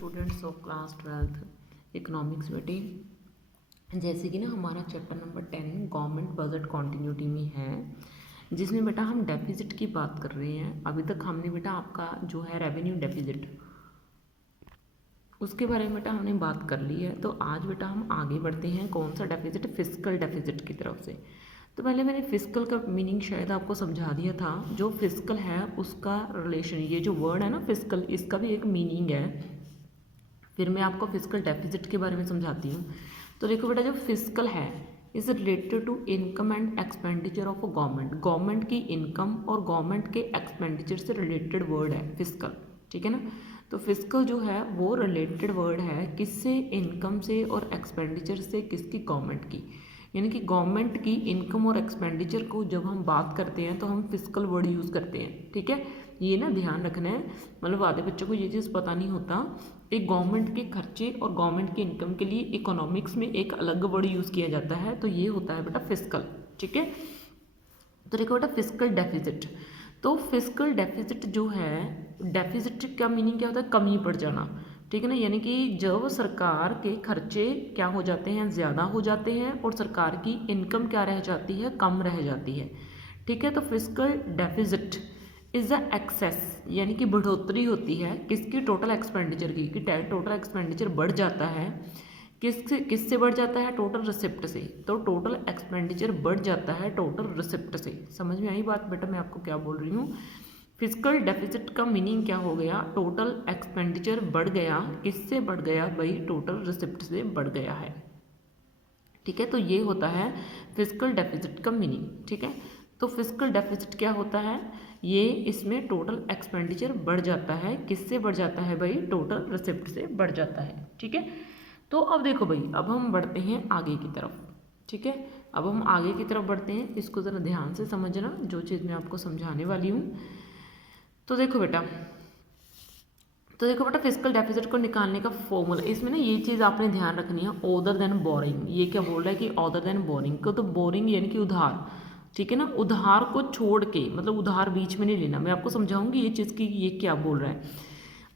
Students of class 12th economics बेटे, जैसे कि ना हमारा chapter number 10 government budget continuity में है, जिसमें बेटा हम डेफिसिट की बात कर रहे हैं। अभी तक हमने बेटा आपका जो है रेवेन्यू डेफिसिट उसके बारे में बेटा हमने बात कर ली है। तो आज बेटा हम आगे बढ़ते हैं कौन सा डेफिसिट, फिस्कल डेफिसिट की तरफ से। तो पहले मैंने फिस्कल का मीनिंग शायद आपको समझा दिया था। जो फिस्कल है उसका रिलेशन, ये जो वर्ड है ना फिस्कल, इसका भी एक मीनिंग है। फिर मैं आपको फिस्कल डेफिसिट के बारे में समझाती हूँ। तो देखो बेटा, जो फिस्कल है is related to income and expenditure of government. Government की इनकम और गवर्नमेंट के एक्सपेंडिचर से रिलेटेड वर्ड है फिस्कल, ठीक है ना। तो फिस्कल जो है वो रिलेटेड वर्ड है किससे, इनकम से और एक्सपेंडिचर से, किसकी, गवर्नमेंट की। यानी कि गवर्नमेंट की इनकम और एक्सपेंडिचर को जब हम बात करते हैं तो हम फिस्कल वर्ड यूज़ करते हैं, ठीक है। ये ना ध्यान रखना है, मतलब आधे बच्चों को ये चीज़ पता नहीं होता। एक गवर्नमेंट के खर्चे और गवर्नमेंट की इनकम के लिए इकोनॉमिक्स में एक अलग वर्ड यूज़ किया जाता है, तो ये होता है बेटा फिस्कल, ठीक है। तो देखो बेटा फिस्कल डेफिसिट, तो फिस्कल डेफिसिट जो है, डेफिसिट का मीनिंग क्या होता है, कमी पड़ जाना, ठीक है ना। यानी कि जब सरकार के खर्चे क्या हो जाते हैं, ज़्यादा हो जाते हैं और सरकार की इनकम क्या रह जाती है, कम रह जाती है, ठीक है। तो fiscal deficit is the excess, यानी कि बढ़ोतरी होती है किसकी, टोटल एक्सपेंडिचर की, कि टोटल एक्सपेंडिचर बढ़ जाता है किससे बढ़ जाता है, टोटल रिसिप्ट से। तो टोटल एक्सपेंडिचर बढ़ जाता है टोटल रिसिप्ट से। समझ में आई बात बेटा मैं आपको क्या बोल रही हूँ। फिस्कल डेफिसिट का मीनिंग क्या हो गया, टोटल एक्सपेंडिचर बढ़ गया, किससे बढ़ गया भाई, टोटल रिसिप्ट से बढ़ गया है, ठीक है। तो ये होता है फिस्कल डेफिसिट का मीनिंग, ठीक है। तो फिस्कल डेफिसिट क्या होता है, ये इसमें टोटल एक्सपेंडिचर बढ़ जाता है, किससे बढ़ जाता है भाई, टोटल रिसिप्ट से बढ़ जाता है, ठीक है। तो अब देखो भाई, अब हम बढ़ते हैं आगे की तरफ, ठीक है। अब हम आगे की तरफ बढ़ते हैं, इसको ज़रा ध्यान से समझना जो चीज़ मैं आपको समझाने वाली हूँ। तो देखो बेटा, फिस्कल डेफिसिट को निकालने का फॉर्मूला, इसमें ना ये चीज़ आपने ध्यान रखनी है, अदर देन बोरिंग। ये क्या बोल रहा है कि अदर देन बोरिंग को, तो बोरिंग यानी कि उधार, ठीक है ना। उधार को छोड़ के, मतलब उधार बीच में नहीं लेना। मैं आपको समझाऊंगी ये चीज़ की ये क्या बोल रहा है।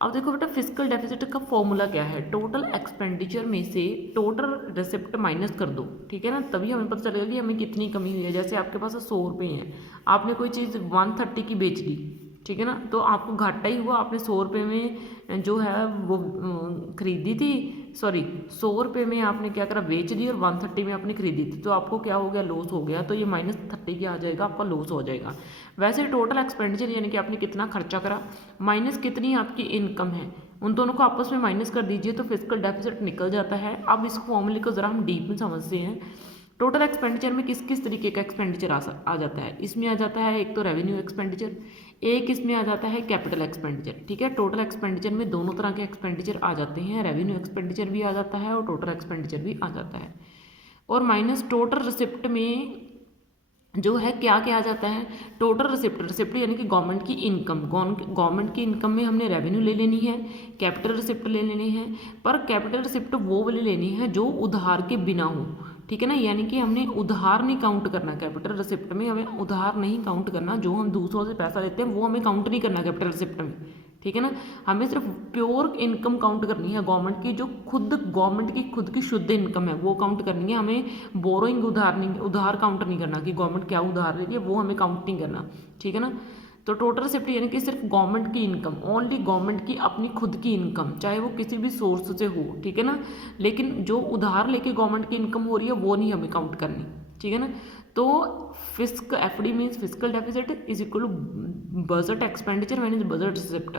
अब देखो बेटा, फिस्कल डेफिसिट का फॉर्मूला क्या है, टोटल एक्सपेंडिचर में से टोटल रिसिप्ट माइनस कर दो, ठीक है ना। तभी हमें पता चलेगा कि हमें कितनी कमी हुई है। जैसे आपके पास 100 रुपये हैं, आपने कोई चीज़ 130 की बेच दी, ठीक है ना, तो आपको घाटा ही हुआ। आपने 100 रुपये में जो है वो खरीदी थी, सॉरी 100 रुपये में आपने क्या करा, बेच दी, और 130 में आपने खरीदी थी, तो आपको क्या हो गया, लॉस हो गया। तो ये -30 क्या आ जाएगा, आपका लॉस हो जाएगा। वैसे टोटल एक्सपेंडिचर यानी कि आपने कितना खर्चा करा माइनस कितनी आपकी इनकम है, उन दोनों को आपस में माइनस कर दीजिए तो फिस्कल डेफिसिट निकल जाता है। अब इस फॉर्मूले को ज़रा हम डीप में समझते हैं। टोटल एक्सपेंडिचर में किस किस तरीके का एक्सपेंडिचर आ जाता है, इसमें आ जाता है एक तो रेवेन्यू एक्सपेंडिचर, एक इसमें आ जाता है कैपिटल एक्सपेंडिचर, ठीक है। टोटल एक्सपेंडिचर में दोनों तरह के एक्सपेंडिचर आ जाते हैं, रेवेन्यू एक्सपेंडिचर भी आ जाता है और टोटल एक्सपेंडिचर भी आ जाता है। और माइनस टोटल रिसिप्ट में जो है क्या क्या आ जाता है, टोटल रिसिप्ट यानी कि गवर्नमेंट की इनकम, गवर्नमेंट की इनकम में हमने रेवेन्यू ले लेनी है, कैपिटल रिसिप्ट ले लेनी है, पर कैपिटल रिसिप्ट वो वाली लेनी है जो उधार के बिना हो, ठीक है ना। यानी कि हमने उधार नहीं काउंट करना, कैपिटल रिसिप्ट में हमें उधार नहीं काउंट करना, जो हम दूसरों से पैसा लेते हैं वो हमें काउंट नहीं करना कैपिटल रिसिप्ट में, ठीक है ना। हमें सिर्फ प्योर इनकम काउंट करनी है गवर्नमेंट की, जो गवर्नमेंट की खुद की शुद्ध इनकम है वो काउंट करनी है। हमें बोरोइंग उधार काउंट नहीं करना कि गवर्नमेंट क्या उधार ले रही है, वो हमें काउंट नहीं करना, ठीक है ना। तो टोटल रिसिप्ट यानी कि सिर्फ गवर्नमेंट की इनकम, ओनली गवर्नमेंट की अपनी खुद की इनकम, चाहे वो किसी भी सोर्स से हो, ठीक है ना। लेकिन जो उधार लेके गवर्नमेंट की इनकम हो रही है वो नहीं हमें काउंट करनी, ठीक है ना। तो FD means fiscal deficit is equal to budget expenditure minus budget receipt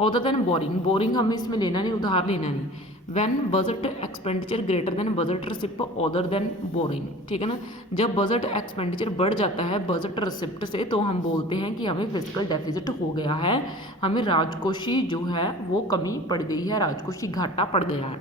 other than borrowing हमें इसमें लेना नहीं, उधार लेना नहीं। When budget expenditure greater than budget receipt other than borrowing, ठीक है ना। जब बजट एक्सपेंडिचर बढ़ जाता है बजट रिसिप्ट से तो हम बोलते हैं कि हमें फिस्कल डेफिसिट हो गया है, हमें राजकोषी जो है वो कमी पड़ गई है, राजकोषी घाटा पड़ गया है।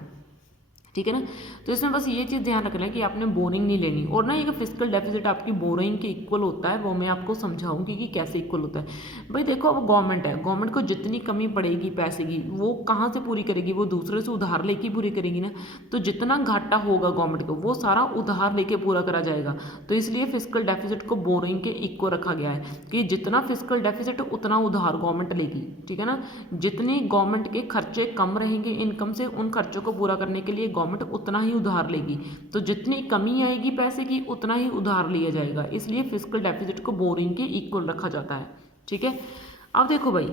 ठीक है ना। तो इसमें बस ये चीज़ ध्यान रखना है कि आपने बोरिंग नहीं लेनी, और ना ये फिजिकल डेफिसिट आपकी बोरिंग के इक्वल होता है, वो मैं आपको समझाऊंगी कि कैसे इक्वल होता है। भाई देखो, अब गवर्नमेंट है, गवर्नमेंट को जितनी कमी पड़ेगी पैसे की वो कहाँ से पूरी करेगी, वो दूसरे से उधार लेके पूरी करेगी ना। तो जितना घाटा होगा गवर्नमेंट को वो सारा उधार लेके पूरा करा जाएगा। तो इसलिए फिजिकल डेफिसिट को बोरिंग के इक्वल रखा गया है कि जितना फिजिकल डेफिसिट उतना उधार गवर्नमेंट लेगी, ठीक है ना। जितनी गवर्नमेंट के खर्चे कम रहेंगे इनकम से, उन खर्चों को पूरा करने के लिए गवर्नमेंट उतना ही उधार लेगी। तो जितनी कमी आएगी पैसे की उतना ही उधार लिया जाएगा, इसलिए फिजिकल डेफिसिट को बोरिंग के इक्वल रखा जाता है, ठीक है। अब देखो भाई,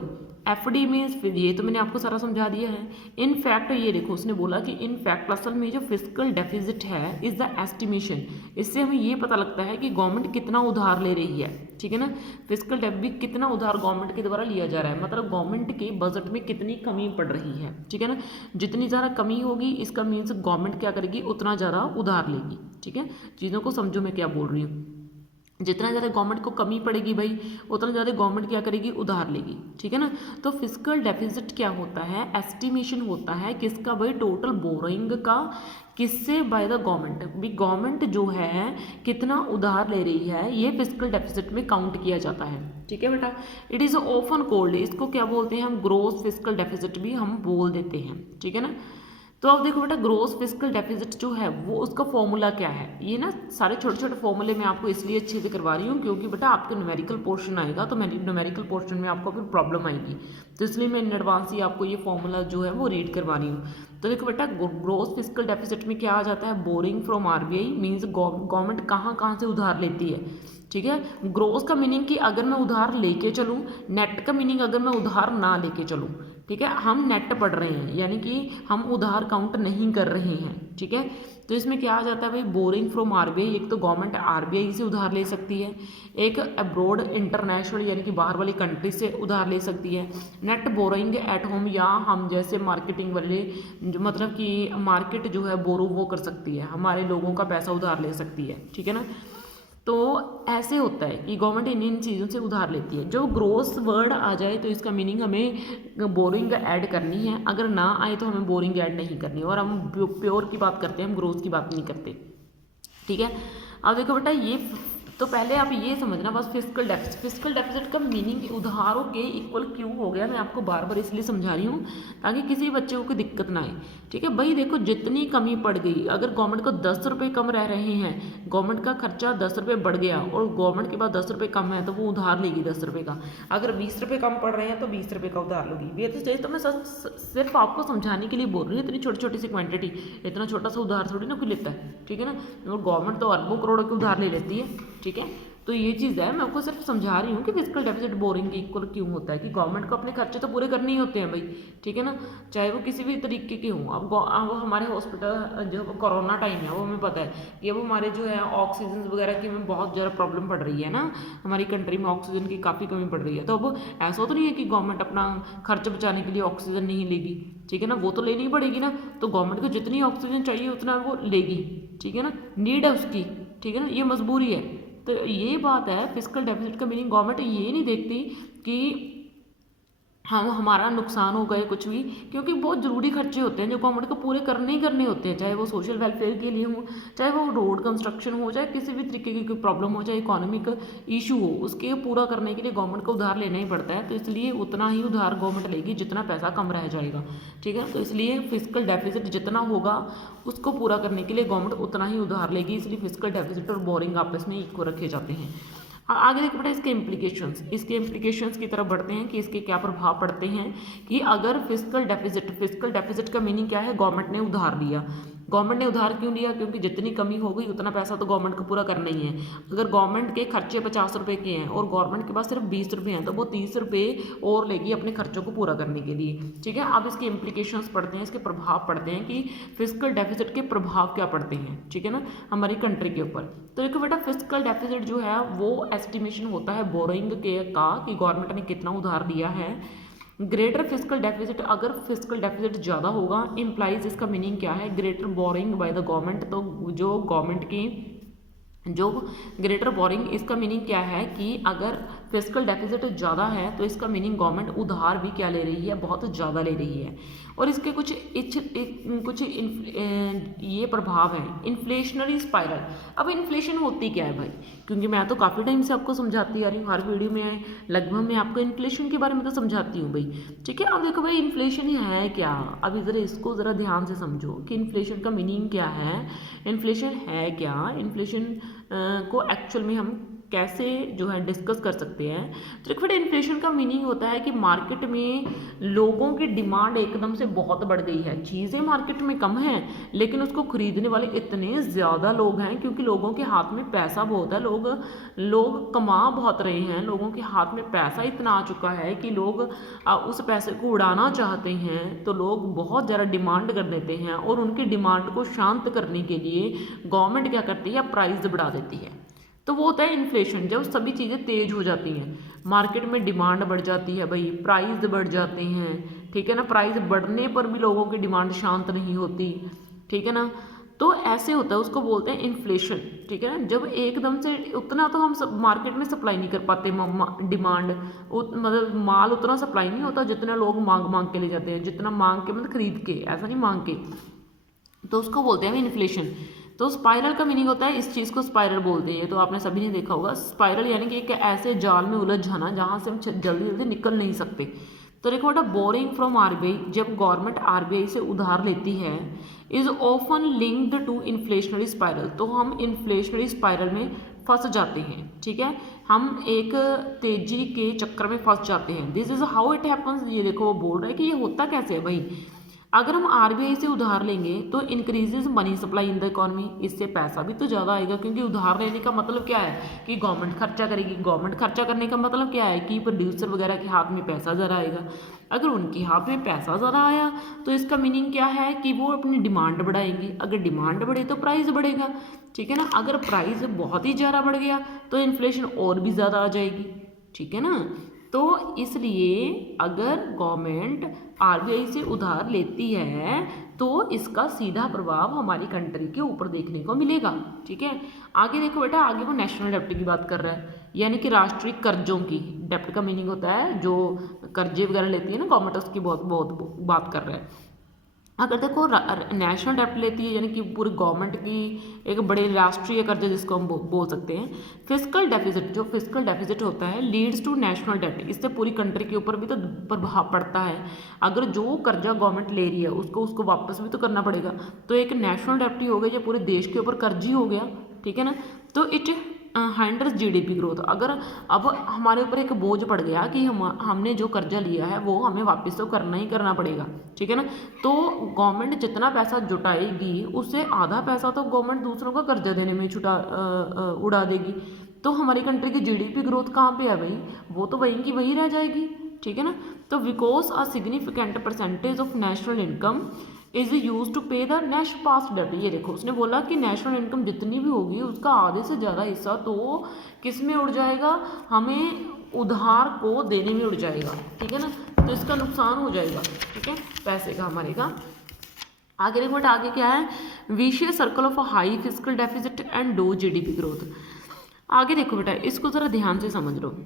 एफडी मीन्स, ये तो मैंने आपको सारा समझा दिया है। इन फैक्ट ये देखो, उसने बोला कि इन फैक्ट असल में जो फिजिकल डेफिसिट है इज द एस्टिमेशन, इससे हमें ये पता लगता है कि गवर्नमेंट कितना उधार ले रही है, ठीक है ना। फिजिकल डेफिसिट कितना उधार गवर्नमेंट के द्वारा लिया जा रहा है, मतलब गवर्नमेंट के बजट में कितनी कमी पड़ रही है, ठीक है ना। जितनी ज़्यादा कमी होगी इसका मीन्स गवर्नमेंट क्या करेगी, उतना ज़्यादा उधार लेगी, ठीक है। चीज़ों को समझो मैं क्या बोल रही हूँ। जितना ज़्यादा गवर्नमेंट को कमी पड़ेगी भाई, उतना ज़्यादा गवर्नमेंट क्या करेगी, उधार लेगी, ठीक है ना। तो फिजिकल डेफिसिट क्या होता है, एस्टिमेशन होता है किसका भाई, टोटल बोरोइंग का, किससे, बाय द गवर्नमेंट। भी गवर्नमेंट जो है कितना उधार ले रही है ये फिजिकल डेफिसिट में काउंट किया जाता है, ठीक है बेटा। इट इज़ ऑफन कॉल्ड, इसको क्या बोलते हैं हम, ग्रोस फिजिकल डेफिसिट भी हम बोल देते हैं, ठीक है ना। तो अब देखो बेटा, ग्रोस फिजिकल डेफिसिट जो है वो उसका फॉर्मूला क्या है, ये ना सारे छोटे छोटे फॉर्मूले मैं आपको इसलिए अच्छे से करवा रही हूँ क्योंकि बेटा आपके न्यूमेरिकल पोर्शन आएगा तो न्यूमेरिकल पोर्शन में आपको फिर प्रॉब्लम आएगी, तो इसलिए मैं इन एडवांस ही आपको ये फॉर्मूला जो है वो रीड करवा रही हूँ। तो देखो बेटा, ग्रोस फिजिकल डेफिसिट में क्या आ जाता है, boring from RBI means government कहाँ कहाँ से उधार लेती है, ठीक है। ग्रोस का मीनिंग कि अगर मैं उधार लेके चलूँ, नेट का मीनिंग अगर मैं उधार ना लेके चलूँ, ठीक है। हम नेट पढ़ रहे हैं यानी कि हम उधार काउंट नहीं कर रहे हैं, ठीक है। तो इसमें क्या आ जाता है भाई, बोरिंग फ्रॉम आरबीआई, एक तो गवर्नमेंट आरबीआई से उधार ले सकती है, एक अब्रोड इंटरनेशनल यानी कि बाहर वाली कंट्री से उधार ले सकती है। नेट बोरोइंग एट होम, या हम जैसे मार्केटिंग वाले मतलब कि मार्केट जो है बोरो वो कर सकती है, हमारे लोगों का पैसा उधार ले सकती है, ठीक है ना। तो ऐसे होता है कि गवर्नमेंट इन चीज़ों से उधार लेती है। जो ग्रोस वर्ड आ जाए तो इसका मीनिंग हमें बोरिंग ऐड करनी है, अगर ना आए तो हमें बोरिंग ऐड नहीं करनी, और हम प्योर की बात करते हैं, हम ग्रोस की बात नहीं करते, ठीक है। अब देखो बेटा, ये तो पहले आप ये समझना बस, फिजिकल डेफिसिट का मीनिंग उधारों के इक्वल क्यों हो गया, मैं आपको बार बार इसलिए समझा रही हूँ ताकि किसी बच्चे को कोई दिक्कत ना आए, ठीक है। भाई देखो, जितनी कमी पड़ गई, अगर गवर्नमेंट को 10 रुपये कम रह रहे हैं, गवर्नमेंट का खर्चा 10 रुपये बढ़ गया और गवर्नमेंट के पास 10 रुपये कम है तो वो उधार लेगी 10 रुपये का। अगर 20 रुपये कम पड़ रहे हैं तो 20 रुपये का उधार लोगी। ये तो चाहिए, तो मैं सिर्फ आपको समझाने के लिए बोल रही हूँ, इतनी छोटी छोटी सी क्वांटिटी, इतना छोटा सा उधार थोड़ी ना कोई लेता है, ठीक है ना। और गवर्नमेंट तो अरबों करोड़ों के उधार ले लेती है, ठीक है। तो ये चीज़ है, मैं आपको सिर्फ समझा रही हूँ कि फिजिकल डेफिसिट बोरिंग के इक्वल क्यों होता है, कि गवर्नमेंट को अपने खर्चे तो पूरे करने ही होते हैं भाई, ठीक है ना, चाहे वो किसी भी तरीके के हों। अब हमारे हॉस्पिटल जो कोरोना टाइम है वो हमें पता है कि अब हमारे जो है ऑक्सीजन वगैरह की हमें बहुत ज़्यादा प्रॉब्लम पड़ रही है ना, हमारी कंट्री में ऑक्सीजन की काफ़ी कमी पड़ रही है। तो अब ऐसा तो नहीं है कि गवर्नमेंट अपना खर्च बचाने के लिए ऑक्सीजन नहीं लेगी, ठीक है ना, वो तो लेनी ही पड़ेगी ना। तो गवर्नमेंट को जितनी ऑक्सीजन चाहिए उतना वो लेगी, ठीक है ना, नीड है उसकी, ठीक है ना, ये मजबूरी है। तो ये बात है, फिजिकल डेफिसिट का मीनिंग गवर्नमेंट ये नहीं देखती कि हम हमारा नुकसान हो गए कुछ भी, क्योंकि बहुत ज़रूरी खर्चे होते हैं जो गवर्नमेंट को पूरे करने ही करने होते हैं, चाहे वो सोशल वेलफेयर के लिए हो, चाहे वो रोड कंस्ट्रक्शन हो, चाहे किसी भी तरीके की कोई प्रॉब्लम हो, चाहे इकोनॉमिक इशू हो, उसके पूरा करने के लिए गवर्नमेंट को उधार लेना ही पड़ता है। तो इसलिए उतना ही उधार गवर्नमेंट लेगी जितना पैसा कम रह जाएगा, ठीक है। तो इसलिए फिजिकल डेफिसिट जितना होगा उसको पूरा करने के लिए गवर्नमेंट उतना ही उधार लेगी, इसलिए फिजिकल डेफिसिट और बोरिंग आपस में इक्वल रखे जाते हैं। आगे देखो बेटा, इसके इम्प्लीकेशंस की तरफ बढ़ते हैं कि इसके क्या प्रभाव पड़ते हैं। कि अगर फिजिकल डेफिसिट का मीनिंग क्या है, गवर्नमेंट ने उधार लिया। गवर्नमेंट ने उधार क्यों लिया, क्योंकि जितनी कमी हो गई उतना पैसा तो गवर्नमेंट को पूरा करना ही है। अगर गवर्नमेंट के खर्चे 50 रुपये के हैं और गवर्नमेंट के पास सिर्फ 20 रुपये हैं तो वो 30 रुपये और लेगी अपने खर्चों को पूरा करने के लिए, ठीक है। अब इसके इम्प्लीकेशंस पढ़ते हैं, इसके प्रभाव पढ़ते हैं कि फिजिकल डेफिसिट के प्रभाव क्या पड़ते हैं, ठीक है ना, हमारी कंट्री के ऊपर। तो देखो बेटा, फिजिकल डेफिसिट जो है वो एस्टिमेशन होता है बोरोइंग के का, कि गवर्नमेंट ने कितना उधार लिया है। ग्रेटर फिजिकल डेफिसिट, अगर फिजिकल डेफिसिट ज़्यादा होगा, इम्प्लाइज, इसका मीनिंग क्या है, greater boring by the government. तो जो गवर्नमेंट की जो ग्रेटर बोरिंग, इसका मीनिंग क्या है कि अगर फिस्कल डेफिसिट ज़्यादा है तो इसका मीनिंग गवर्नमेंट उधार भी क्या ले रही है, बहुत ज़्यादा ले रही है। और इसके कुछ ये प्रभाव हैं, इन्फ्लेशनरी स्पाइरल। अब इन्फ्लेशन होती क्या है भाई, क्योंकि मैं तो काफ़ी टाइम से आपको समझाती आ रही हूँ, हर वीडियो में लगभग मैं आपको इन्फ्लेशन के बारे में तो समझाती हूँ भाई, ठीक है। अब देखो भाई इन्फ्लेशन है क्या, अब इधर इसको ज़रा ध्यान से समझो कि इन्फ्लेशन का मीनिंग क्या है, इन्फ्लेशन है क्या, इन्फ्लेशन को एक्चुअल में हम कैसे जो है डिस्कस कर सकते हैं। तो देखो इन्फ्लेशन का मीनिंग होता है कि मार्केट में लोगों की डिमांड एकदम से बहुत बढ़ गई है, चीज़ें मार्केट में कम हैं लेकिन उसको खरीदने वाले इतने ज़्यादा लोग हैं, क्योंकि लोगों के हाथ में पैसा बहुत है, लोग कमा बहुत रहे हैं, लोगों के हाथ में पैसा इतना आ चुका है कि लोग उस पैसे को उड़ाना चाहते हैं, तो लोग बहुत ज़्यादा डिमांड कर देते हैं और उनकी डिमांड को शांत करने के लिए गवर्नमेंट क्या करती है, प्राइस बढ़ा देती है। तो वो होता है इन्फ्लेशन, जब सभी चीज़ें तेज हो जाती हैं, मार्केट में डिमांड बढ़ जाती है भाई, प्राइस बढ़ जाते हैं, ठीक है ना। प्राइस बढ़ने पर भी लोगों की डिमांड शांत नहीं होती, ठीक है ना। तो ऐसे होता है, उसको बोलते हैं इन्फ्लेशन, ठीक है ना। जब एकदम से उतना तो हम सब मार्केट में सप्लाई नहीं कर पाते, डिमांड मतलब माल उतना सप्लाई नहीं होता जितना लोग मांग के ले जाते हैं, जितना मांग के मतलब खरीद के, ऐसा नहीं मांग के, तो उसको बोलते हैं इन्फ्लेशन। तो स्पाइरल का मीनिंग होता है, इस चीज़ को स्पाइरल बोलते हैं, तो आपने सभी ने देखा होगा। स्पाइरल यानी कि एक ऐसे जाल में उलझ जाना जहाँ से हम जल्दी जल्दी निकल नहीं सकते। तो देखो बेटा, बोरिंग फ्रॉम आरबीआई, जब गवर्नमेंट आरबीआई से उधार लेती है, is often linked to inflationary spiral, तो हम इन्फ्लेशनरी स्पाइरल में फंस जाते हैं, ठीक है। हम एक तेजी के चक्कर में फंस जाते हैं। This is how it happens, ये देखो वो बोल रहा है कि ये होता कैसे है भाई। अगर हम आरबीआई से उधार लेंगे तो increases money supply in the economy, इससे पैसा भी तो ज़्यादा आएगा, क्योंकि उधार लेने का मतलब क्या है कि गवर्नमेंट खर्चा करेगी, गवर्नमेंट खर्चा करने का मतलब क्या है कि प्रोड्यूसर वगैरह के हाथ में पैसा ज़रा आएगा। अगर उनके हाथ में पैसा ज़रा आया तो इसका मीनिंग क्या है कि वो अपनी डिमांड बढ़ाएंगे, अगर डिमांड बढ़े तो प्राइस बढ़ेगा, ठीक है ना। अगर प्राइस बहुत ही ज़्यादा बढ़ गया तो इन्फ्लेशन और भी ज़्यादा आ जाएगी, ठीक है ना। तो इसलिए अगर गवर्नमेंट आरबीआई से उधार लेती है तो इसका सीधा प्रभाव हमारी कंट्री के ऊपर देखने को मिलेगा, ठीक है। आगे देखो बेटा, आगे वो नेशनल डेप्ट की बात कर रहा है, यानी कि राष्ट्रीय कर्जों की। डेप्ट का मीनिंग होता है जो कर्जे वगैरह लेती है ना गवर्नमेंट, उसकी बहुत बहुत बात कर रहा है। अगर देखो नेशनल डेप्ट लेती है यानी कि पूरी गवर्नमेंट की एक बड़े राष्ट्रीय कर्ज जिसको हम बोल सकते हैं। फिस्कल डेफिसिट, जो फिस्कल डेफिसिट होता है लीड्स टू नेशनल डेप्ट, इससे पूरी कंट्री के ऊपर भी तो प्रभाव पड़ता है। अगर जो कर्जा गवर्नमेंट ले रही है उसको वापस भी तो करना पड़ेगा, तो एक नेशनल डेप्ट ही हो गया, जो पूरे देश के ऊपर कर्ज ही हो गया, ठीक है ना। तो इट हैंडल्स जीडीपी ग्रोथ। अगर अब हमारे ऊपर एक बोझ पड़ गया कि हमने जो कर्जा लिया है वो हमें वापस तो करना ही करना पड़ेगा, ठीक है ना। तो गवर्नमेंट जितना पैसा जुटाएगी उससे आधा पैसा तो गवर्नमेंट दूसरों का कर्जा देने में उड़ा देगी, तो हमारी कंट्री की जीडीपी ग्रोथ कहाँ पे है भाई, वो तो वहीं की वहीं रह जाएगी, ठीक है ना। तो because a significant percentage of national income is use to pay the national past debt, ये देखो उसने बोला कि नेशनल इनकम जितनी भी होगी उसका आधे से ज़्यादा हिस्सा तो किस में उड़ जाएगा, हमें उधार को देने में उड़ जाएगा, ठीक है ना। तो इसका नुकसान हो जाएगा, ठीक है, पैसे का हमारे का। आगे देखो बेटा, आगे क्या है, vicious circle of high fiscal deficit and low GDP growth. आगे देखो बेटा, इसको ज़रा ध्यान से समझ लो।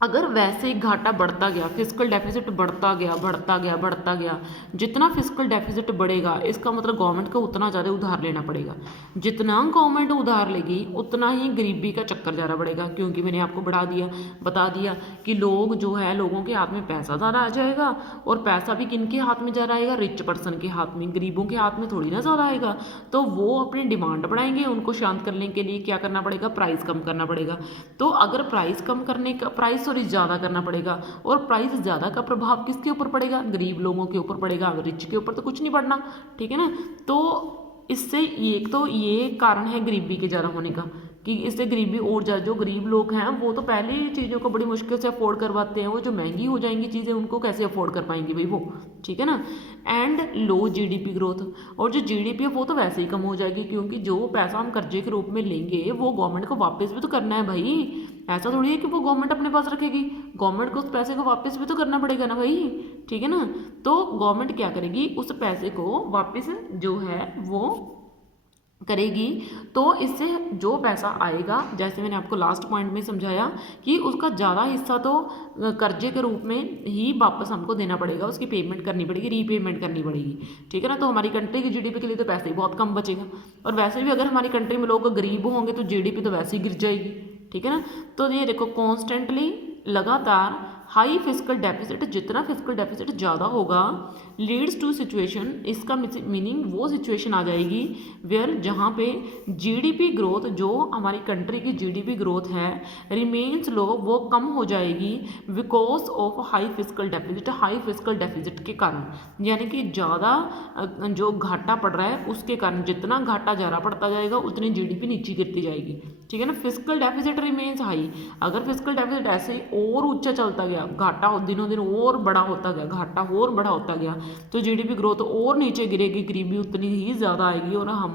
अगर वैसे ही घाटा बढ़ता गया, फिस्कल डेफिसिट बढ़ता गया, जितना फिस्कल डेफिसिट बढ़ेगा इसका मतलब गवर्नमेंट को उतना ज़्यादा उधार लेना पड़ेगा। जितना गवर्नमेंट उधार लेगी उतना ही गरीबी का चक्कर ज़्यादा बढ़ेगा, क्योंकि मैंने आपको बता दिया कि लोग जो है, लोगों के हाथ में पैसा ज़्यादा आ जाएगा, और पैसा भी किन के हाथ में ज़्यादा आएगा, रिच पर्सन के हाथ में, गरीबों के हाथ में थोड़ी ना ज़्यादा आएगा। तो वो अपनी डिमांड बढ़ाएंगे, उनको शांत करने के लिए क्या करना पड़ेगा, प्राइस कम करना पड़ेगा। तो अगर प्राइस कम करने का, प्राइस ज़्यादा करना पड़ेगा, और प्राइस ज़्यादा का प्रभाव किसके ऊपर पड़ेगा, गरीब लोगों के ऊपर पड़ेगा, रिच के ऊपर तो कुछ नहीं पड़ना, ठीक है ना। तो इससे एक तो ये कारण है गरीबी के ज़्यादा होने का, कि इससे गरीबी और ज़्यादा, जो गरीब लोग हैं वो तो पहले ही चीज़ों को बड़ी मुश्किल से अफोर्ड करवाते हैं, वो जो महंगी हो जाएंगी चीज़ें उनको कैसे अफोर्ड कर पाएंगे भाई वो, ठीक है ना। एंड लो जीडीपी ग्रोथ, और जो जीडीपी है वो तो वैसे ही कम हो जाएगी, क्योंकि जो पैसा हम कर्जे के रूप में लेंगे वो गवर्नमेंट को वापस भी तो करना है भाई, ऐसा थोड़ी है कि वो गवर्नमेंट अपने पास रखेगी, गवर्नमेंट को उस पैसे को वापस भी तो करना पड़ेगा ना भाई, ठीक है ना। तो गवर्नमेंट क्या करेगी, उस पैसे को वापस जो है वो करेगी तो इससे जो पैसा आएगा, जैसे मैंने आपको लास्ट पॉइंट में समझाया कि उसका ज़्यादा हिस्सा तो कर्जे के रूप में ही वापस हमको देना पड़ेगा, उसकी पेमेंट करनी पड़ेगी, रीपेमेंट करनी पड़ेगी, ठीक है ना। तो हमारी कंट्री की जीडीपी के लिए तो पैसे ही बहुत कम बचेगा, और वैसे भी अगर हमारी कंट्री में लोग गरीब होंगे तो जीडीपी तो वैसे ही गिर जाएगी, ठीक है ना। तो ये देखो कॉन्स्टेंटली लगातार हाई फिजिकल डेफिसिट, जितना फिजिकल डेफिसिट ज़्यादा होगा लीड्स टू सिचुएशन, इसका मीनिंग वो सिचुएशन आ जाएगी वेयर जहाँ पे जीडीपी ग्रोथ, जो हमारी कंट्री की जीडीपी ग्रोथ है, रिमेन्स लो, वो कम हो जाएगी because of high physical deficit, high physical deficit के कारण, यानी कि ज़्यादा जो घाटा पड़ रहा है उसके कारण, जितना घाटा ज़्यादा पड़ता जाएगा उतनी जीडीपी नीचे गिरती जाएगी, ठीक है ना। फिजिकल डेफिसिट रिमेन्स हाई, अगर फिजिकल डेफिसिट ऐसे ही और ऊंचा चलता गया, घाटा दिनों दिन और बड़ा होता गया, घाटा और बड़ा होता गया, तो जीडीपी ग्रोथ और नीचे गिरेगी, गरीबी उतनी ही ज़्यादा आएगी और हम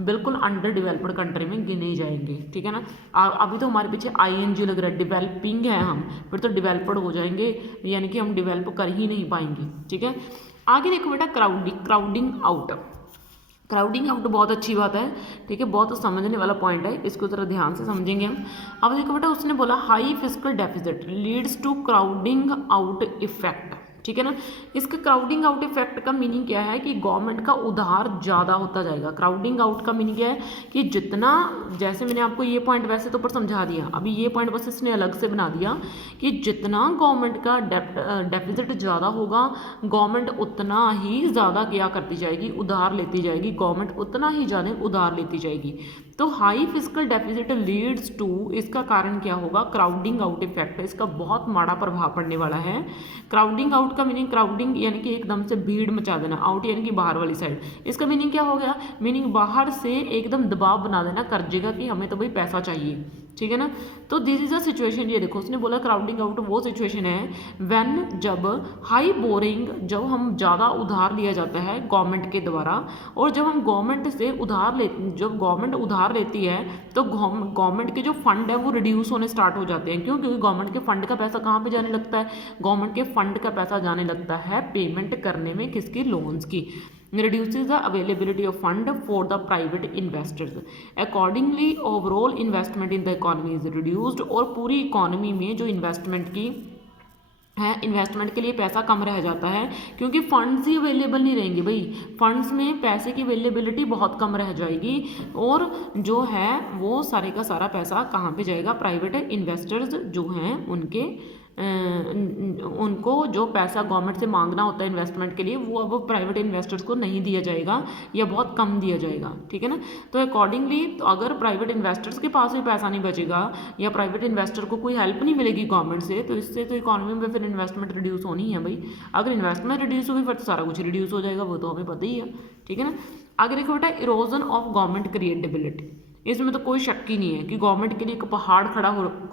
बिल्कुल अंडर डेवलप्ड कंट्री में गिने जाएंगे, ठीक है ना। अभी तो हमारे पीछे आईएनजी लग रहा है, डेवलपिंग है हम, फिर तो डेवलप्ड हो जाएंगे, यानी कि हम डेवलप कर ही नहीं पाएंगे, ठीक है। आगे देखो बेटा क्राउडिंग आउट। क्राउडिंग आउट बहुत अच्छी बात है, ठीक है, बहुत समझने वाला पॉइंट है, इसको जरा ध्यान से समझेंगे हम। अब देखो बेटा उसने बोला high physical deficit leads to crowding out effect, ठीक है ना। इसका क्राउडिंग आउट इफेक्ट का मीनिंग क्या है कि गवर्नमेंट का उधार ज़्यादा होता जाएगा। क्राउडिंग आउट का मीनिंग क्या है कि जितना, जैसे मैंने आपको ये पॉइंट वैसे तो ऊपर समझा दिया, अभी ये पॉइंट बस इसने अलग से बना दिया कि जितना गवर्नमेंट का डेफिसिट ज़्यादा होगा, गवर्नमेंट उतना ही ज़्यादा क्या करती जाएगी, उधार लेती जाएगी, गवर्नमेंट उतना ही ज़्यादा उधार लेती जाएगी। तो high physical deficit leads to, इसका कारण क्या होगा, क्राउडिंग आउट इफेक्ट, इसका बहुत माड़ा प्रभाव पड़ने वाला है। क्राउडिंग आउट का मीनिंग, क्राउडिंग यानी कि एकदम से भीड़ मचा देना, आउट यानी कि बाहर वाली साइड, इसका मीनिंग क्या हो गया, मीनिंग बाहर से एकदम दबाव बना देना कर्जे का कि हमें तो भाई पैसा चाहिए, ठीक है ना। तो दिस इज अ सिचुएशन, ये देखो उसने बोला क्राउडिंग आउट वो सिचुएशन है व्हेन, जब हाई बोरिंग, जब हम ज़्यादा उधार लिया जाता है गवर्नमेंट के द्वारा, और जब हम गवर्नमेंट से उधार ले, जब गवर्नमेंट उधार लेती है तो गवर्नमेंट के जो फंड है वो रिड्यूस होने स्टार्ट हो जाते हैं। क्यों? क्योंकि गवर्नमेंट के फंड का पैसा कहाँ पे जाने लगता है, गवर्नमेंट के फंड का पैसा जाने लगता है पेमेंट करने में, किसकी, लोन्स की। reduces the availability of fund for the private investors. Accordingly, overall investment in the economy is reduced, और पूरी इकोनॉमी में जो इन्वेस्टमेंट की है, इन्वेस्टमेंट के लिए पैसा कम रह जाता है, क्योंकि फंड्स ही अवेलेबल नहीं रहेंगे भाई, फंड्स में पैसे की अवेलेबिलिटी बहुत कम रह जाएगी, और जो है वो सारे का सारा पैसा कहाँ पे जाएगा, प्राइवेट इन्वेस्टर्स जो हैं उनके उनको जो पैसा गवर्नमेंट से मांगना होता है इन्वेस्टमेंट के लिए, वो अब प्राइवेट इन्वेस्टर्स को नहीं दिया जाएगा या बहुत कम दिया जाएगा, ठीक है ना। तो अकॉर्डिंगली, तो अगर प्राइवेट इन्वेस्टर्स के पास भी पैसा नहीं बचेगा या प्राइवेट इन्वेस्टर को कोई हेल्प नहीं मिलेगी गवर्नमेंट से, तो इससे तो इकोनॉमी में फिर इन्वेस्टमेंट रिड्यूस होनी है भाई। अगर इन्वेस्टमेंट रिड्यूस होगी फिर तो सारा कुछ रिड्यूस हो जाएगा, वो तो हमें पता ही है, ठीक है ना। आगे देखो बेटा, इरोजन ऑफ गवर्नमेंट क्रिएटेबिलिटी, इसमें तो कोई शक ही नहीं है कि गवर्नमेंट के लिए एक पहाड़ खड़ा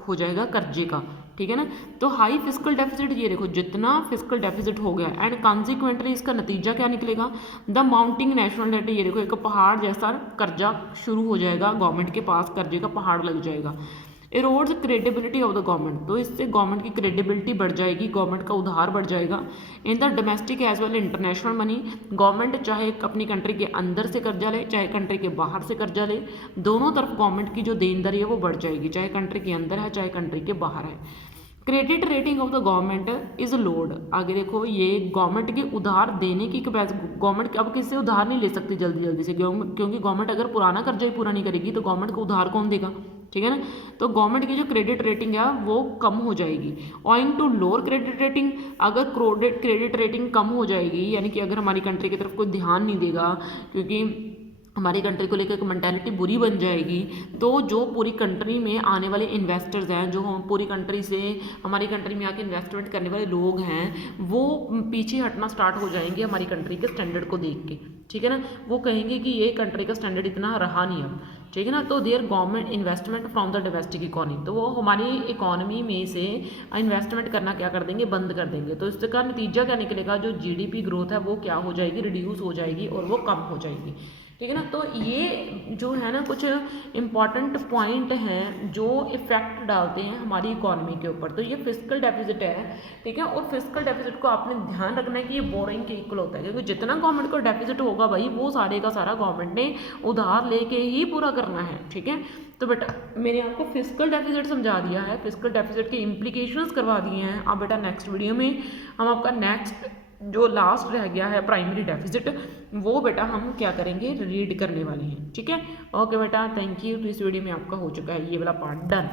हो जाएगा कर्जे का, ठीक है ना। तो हाई फिजिकल डेफिसिट, ये देखो जितना फिजिकल डेफिसिट हो गया, एंड कॉन्सिक्वेंटली इसका नतीजा क्या निकलेगा, द माउंटिंग नेशनल डेट, ये देखो एक पहाड़ जैसा कर्जा शुरू हो जाएगा, गवर्नमेंट के पास कर्जे का पहाड़ लग जाएगा। Erodes credibility of the government, तो इससे गवर्नमेंट की क्रेडिबिलिटी बढ़ जाएगी, गवर्नमेंट का उधार बढ़ जाएगा। In the domestic as well international money, government चाहे अपनी कंट्री के अंदर से कर्जा ले चाहे कंट्री के बाहर से कर्जा ले, दोनों तरफ गवर्नमेंट की जो देनदारी है वो बढ़ जाएगी, चाहे कंट्री के अंदर है चाहे कंट्री के बाहर है। Credit rating of the government is load, आगे देखो ये गवर्नमेंट की उधार देने की कैपेसिटी, गवर्नमेंट अब किससे उधार नहीं ले सकती जल्दी से, क्योंकि गवर्नमेंट अगर पुराना कर्जा ही पूरा नहीं करेगी तो गवर्नमेंट को उधार कौन देगा, ठीक है ना। तो गवर्नमेंट की जो क्रेडिट रेटिंग है वो कम हो जाएगी, owing to lower credit rating, अगर क्रेडिट रेटिंग कम हो जाएगी, यानी कि अगर हमारी कंट्री की तरफ कोई ध्यान नहीं देगा, क्योंकि हमारी कंट्री को लेकर एक मेंटालिटी बुरी बन जाएगी, तो जो पूरी कंट्री में आने वाले इन्वेस्टर्स हैं, जो हम पूरी कंट्री से हमारी कंट्री में आके इन्वेस्टमेंट करने वाले लोग हैं, वो पीछे हटना स्टार्ट हो जाएंगे हमारी कंट्री के स्टैंडर्ड को देख के, ठीक है ना। वो कहेंगे कि ये कंट्री का स्टैंडर्ड इतना रहा नहीं अब, ठीक है ना। तो there government investment from the domestic economy, तो वो हमारी इकोनॉमी में से इन्वेस्टमेंट करना क्या कर देंगे, बंद कर देंगे। तो इसका नतीजा क्या निकलेगा, जो जीडीपी ग्रोथ है वो क्या हो जाएगी, रिड्यूस हो जाएगी और वो कम हो जाएगी। ठीक है ना। तो ये जो है ना कुछ इम्पॉर्टेंट पॉइंट हैं जो इफेक्ट डालते हैं हमारी इकोनॉमी के ऊपर। तो ये फिस्कल डेफिसिट है, ठीक है। और फिस्कल डेफिसिट को आपने ध्यान रखना है कि ये बोरिंग के इक्वल होता है, क्योंकि जितना गवर्नमेंट को डेफिसिट होगा भाई वो सारे का सारा गवर्नमेंट ने उधार लेके ही पूरा करना है। ठीक है। तो बेटा मैंने आपको फिस्कल डेफिसिट समझा दिया है, फिस्कल डेफिसिट के इम्प्लीकेशंस करवा दिए हैं। अब बेटा नेक्स्ट वीडियो में हम आपका नेक्स्ट जो लास्ट रह गया है प्राइमरी डेफिसिट, वो बेटा हम क्या करेंगे, रीड करने वाले हैं। ठीक है। ओके बेटा, थैंक यू। तो इस वीडियो में आपका हो चुका है ये वाला पार्ट डन।